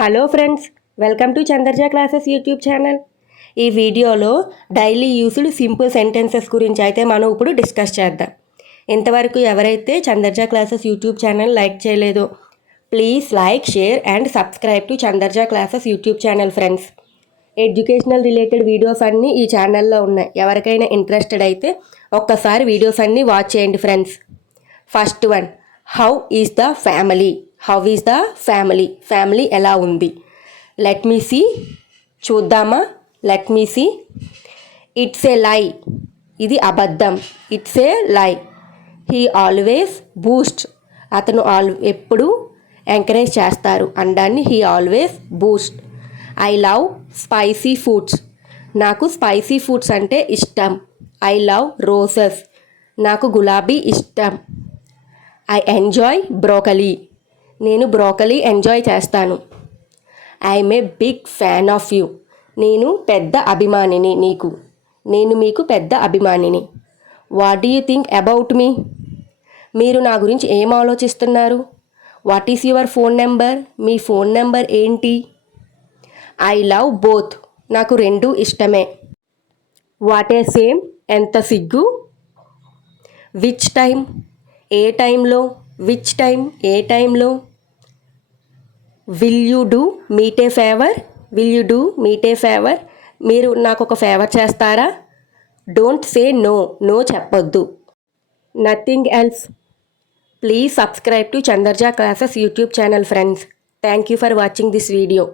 Hello friends, welcome to Chandarja classes YouTube channel. ఈ వీడియోలో daily used simple sentences గురించి అయితే మనం ఇప్పుడు డిస్కస్ చేద్దాం. ఇంతవరకు ఎవరైతే Chandarja classes YouTube channel like చేయలేదో please like, share and subscribe to Chandarja classes YouTube channel friends. Educational related videos అన్నీ ఈ ఛానల్లో ఉన్నాయి. ఎవరికైనా ఇంట్రెస్టెడ్ అయితే ఒక్కసారి వీడియోస్ అన్నీ వాచ్ చేయండి friends. First one, how is the family. How is the family, family ఎలా ఉంది. లెట్ మీ సీ, చూద్దామా. Let me see. It's a lie, ఇది అబద్ధం. ఇట్స్ ఏ లై. హీ ఆల్వేస్ బూస్ట్, అతను ఎప్పుడు ఎంకరేజ్ చేస్తారు అనడాన్ని he always boost. I love spicy foods, నాకు స్పైసీ ఫుడ్స్ అంటే ఇష్టం. ఐ లవ్ రోసెస్, నాకు గులాబీ ఇష్టం. ఐ ఎంజాయ్ బ్రోకలీ, నేను బ్రోకలీ ఎంజాయ్ చేస్తాను. I'm a big fan of you, నేను పెద్ద అభిమానిని నీకు. నేను మీకు పెద్ద అభిమానిని. What do you think about me, మీరు నా గురించి ఏం ఆలోచిస్తున్నారు. What is your phone number, మీ ఫోన్ నెంబర్ ఏంటి. ఐ లవ్ బోత్, నాకు రెండు ఇష్టమే. వాట్ ఏ సేమ్, ఎంత సిగ్గు. విచ్ టైం, ఏ టైంలో. విచ్ టైం, ఏ టైంలో. Will you do meet a favour, will you do meet a favour, మీరు నాకు ఒక ఫేవర్ చేస్తారా. డోంట్ సే నో, నో చెప్పొద్దు. Nothing else. Please subscribe to Chandarja classes YouTube channel friends. Thank you for watching this video.